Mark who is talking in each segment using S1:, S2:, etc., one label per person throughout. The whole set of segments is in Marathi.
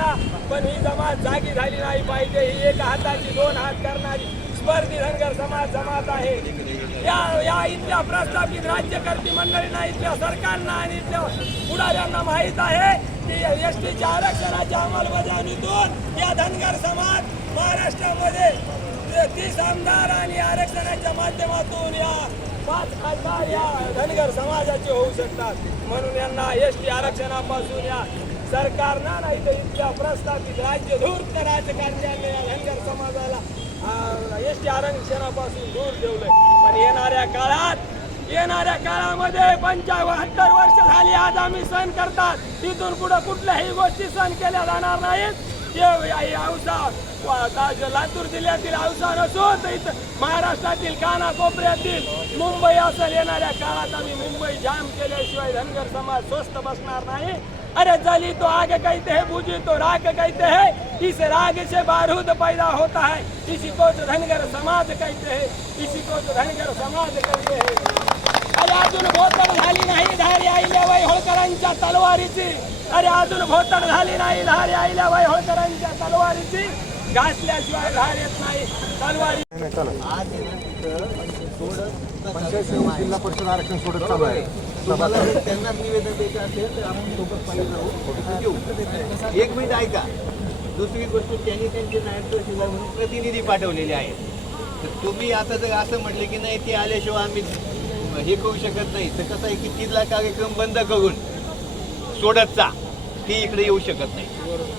S1: होता पण ही जमात जागी झाली नाही पाहिजे. ही एक हाताची दोन हात करणारी स्पर्धी धनगर समाज जमात आहे. या या इथल्या प्रस्थापित राज्यकर्ती मंडळींना इथल्या सरकारना आणि इथल्या पुढाऱ्यांना माहीत आहे की एस टीच्या आरक्षणाच्या अंमलबजावणीतून या धनगर समाज महाराष्ट्रामध्ये तीस आमदार आणि आरक्षणाच्या माध्यमातून या पाच खासदार या धनगर समाजाचे होऊ शकतात. म्हणून यांना एस टी आरक्षणापासून या सरकारनं नाही तर इथल्या प्रस्थापित राज्य धूर्त राजकारण्यांनी या धनगर समाजाला एस टी आरक्षणापासून दूर ठेवलंय. पण येणाऱ्या काळात येणाऱ्या काळामध्ये पंचावत्तर वर्ष झाली आज आम्ही सण करतात. तिथून पुढे कुठल्याही गोष्टी सण केल्या जाणार नाहीत. ते औसा लातूर जिल्ह्यातील अवसान नसून तर इथं महाराष्ट्रातील कानाकोपऱ्यातील मुंबई असेल येणाऱ्या काळात आम्ही मुंबई जाम केल्याशिवाय धनगर समाज स्वस्त बसणार नाही. अरे जली तो आग कहते हैं बुझी तो राग कहते हैं. इस राग से बारूद पैदा होता है. इसी को तो धनगर समाज कहते हैं इसी को तो धनगर समाज कहते हैं. अरे अजून भोतड झाली नाही धारी आईल्या वय होळकरांच्या तलवारीची. अरे अजून भोतड झाली नाही धारी आईल्या वय होळकरांच्या तलवारीची. घासल्याशिवाय धार येत नाही. तलवारी.
S2: जिल्हा परिषद आरक्षण सोडत चालू आहे. त्यांना निवेदन द्यायचं असेल तर आपण सोबत पाहिजे जाऊ. देऊ. एक मिनिट ऐका. दुसरी गोष्ट त्यांनी त्यांचे म्हणून प्रतिनिधी पाठवलेले आहेत. तर तुम्ही आता जर असं म्हटले की नाही ते आल्याशिवाय आम्ही हे करू शकत नाही. तर कसं आहे की तिथला कार्यक्रम बंद करून सोडतचा ती इकडे येऊ शकत नाही.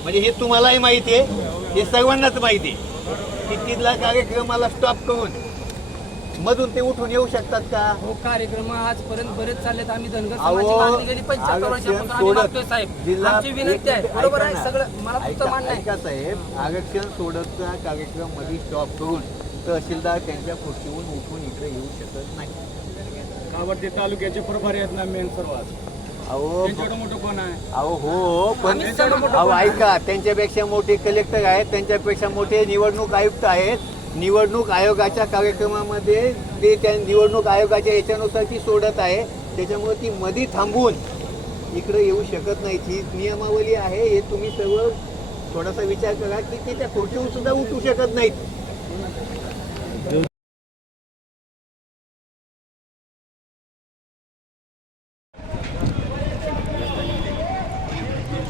S2: म्हणजे हे तुम्हालाही माहिती आहे हे सर्वांनाच माहिती आहे. की तिथला कार्यक्रमाला स्टॉप करून मधून ते उठून येऊ शकतात का?
S3: हो कार्यक्रम आजपर्यंत बरेच चाललेत. आम्ही धनगर
S2: अहो,
S3: समाजाची मागणी गेली पंच्याहत्तर
S2: आरक्षण
S3: वर्षापासून आम्ही
S2: सोडत
S3: मागतोय साहेब.
S2: जिल्हा-
S3: आमची विनंती आहे. बरोबर
S2: ऐका
S3: आहे
S2: ना.
S3: सगळं. मला
S2: ऐका
S3: मान्य आहे.
S2: ऐका साहेब. आरक्षण सोडतचा कार्यक्रममध्ये स्टॉप करून तहसीलदार त्यांच्या खुर्चीहून उठून इकडे येऊ शकत नाही.
S1: कावरती तालुक्याचे प्रभारी आहेत ना मेन सर्वात
S2: अहो
S1: त्यांच्याकडे मोठं कोण आहे?
S2: अहो हो पण अहो? ऐका त्यांच्यापेक्षा मोठे कलेक्टर आहेत त्यांच्यापेक्षा मोठे निवडणूक आयुक्त आहेत. निवडणूक आयोगाच्या कार्यक्रमामध्ये ते त्या निवडणूक आयोगाच्या याच्यानुसार ती सोडत आहे. त्याच्यामुळे ती मधी थांबून इकडे येऊ शकत नाही ही नियमावली आहे हे तुम्ही सर्व थोडासा विचार करा की ते त्या खुर्चीवर सुद्धा उठू शकत नाहीत.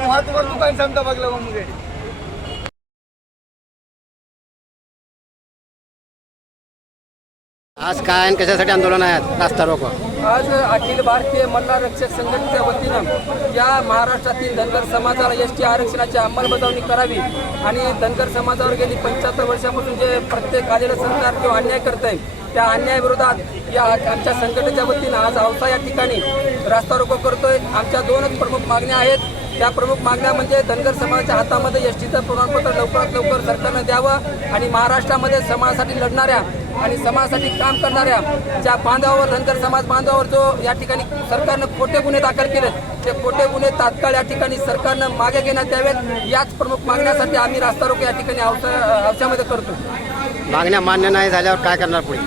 S2: हात वर दुकान सांगता बघला मग गाडी आज काय आणि कशासाठी आंदोलन आहे? रास्ता रोको.
S3: आज अखिल भारतीय मल्हार रक्षक संघटनेच्या वतीनं या महाराष्ट्रातील धनगर समाजाला एस टी आरक्षणाची अंमलबजावणी करावी आणि धनगर समाजावर गेली पंच्याहत्तर वर्षापासून जे प्रत्येक आलेलं सरकार किंवा अन्याय करत आहे त्या अन्यायाविरोधात या आमच्या संघटनेच्या वतीनं आज औसा या ठिकाणी रास्ता रोको करतोय. आमच्या दोनच प्रमुख मागण्या आहेत. त्या प्रमुख मागण्या म्हणजे धनगर समाजाच्या हातामध्ये एस टीचं प्रमाणपत्र लवकरात लवकर सरकारनं द्यावं आणि महाराष्ट्रामध्ये समाजासाठी लढणाऱ्या आणि समाजासाठी काम करणाऱ्या ज्या बांधावर धनगर समाज बांधावर जो या ठिकाणी सरकारनं खोटे गुन्हे दाखल केलेत ते खोटे गुन्हे तात्काळ या ठिकाणी सरकारनं मागे घेण्यात यावेत. याच प्रमुख मागण्यासाठी आम्ही रास्ता रोको या ठिकाणी औसा औशामध्ये करतो
S2: मागण्या मान्य नाही झाल्यावर काय करणार पुढे?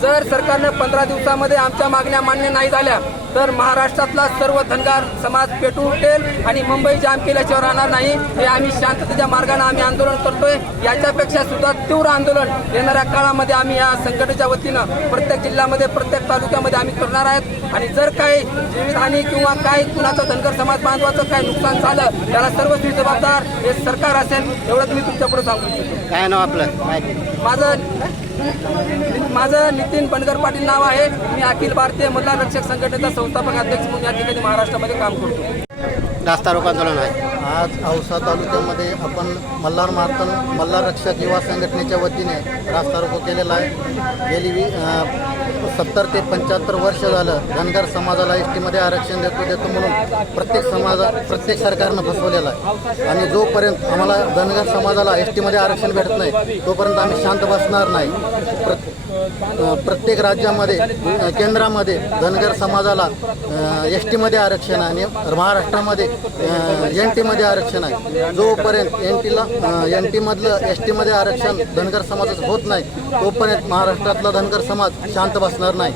S3: जर सरकारनं पंधरा दिवसामध्ये आमच्या मागण्या मान्य नाही झाल्या तर महाराष्ट्रातला सर्व धनगर समाज पेटून उठेल आणि मुंबई जाम केल्याशिवाय राहणार नाही. हे आम्ही शांततेच्या मार्गाने आम्ही आंदोलन करतोय. याच्यापेक्षा सुद्धा तीव्र आंदोलन येणाऱ्या काळामध्ये आम्ही या संघटनेच्या वतीनं प्रत्येक जिल्ह्यामध्ये प्रत्येक तालुक्यामध्ये आम्ही करणार आहेत. आणि जर काही जीवितहानी किंवा काही कुणाचं धनगर समाज बांधवाचं काही नुकसान झालं त्याला सर्वस्वी जबाबदार हे सरकार असेल एवढंच मी तुमच्यापुढे सांगू इच्छितो.
S2: काय नाव आपलं?
S3: माझं माझं नितीन बनगर पाटील नाव आहे. मी अखिल भारतीय महिला रक्षक संघटनेचा संस्थापक अध्यक्ष म्हणून या ठिकाणी महाराष्ट्रामध्ये काम करतो.
S2: रास्ता रोको आंदोलन आहे.
S4: आज औसा तालुक्यामध्ये आपण मल्हार मार्तन मल्हार रक्षक युवा संघटनेच्या वतीने रास्ता रोको केलेला आहे. गेली वी सत्तर ते पंच्याहत्तर वर्ष झालं धनगर समाजाला एस टीमध्ये आरक्षण देतो देतो म्हणून प्रत्येक समाजा प्रत्येक सरकारनं फसवलेलं आहे. आणि जोपर्यंत आम्हाला धनगर समाजाला एस टीमध्ये आरक्षण भेटत नाही तोपर्यंत आम्ही शांत बसणार नाही. प्र प्रत्येक राज्यामध्ये केंद्रामध्ये धनगर समाजाला एस टीमध्ये आरक्षण आहे आणि महाराष्ट्रामध्ये एन टीमध्ये आरक्षण आहे. जोपर्यंत एन टीला एन टीमधलं एस टीमध्ये आरक्षण धनगर समाजाचं होत नाही तोपर्यंत महाराष्ट्रातला धनगर समाज शांत बसणार नाही.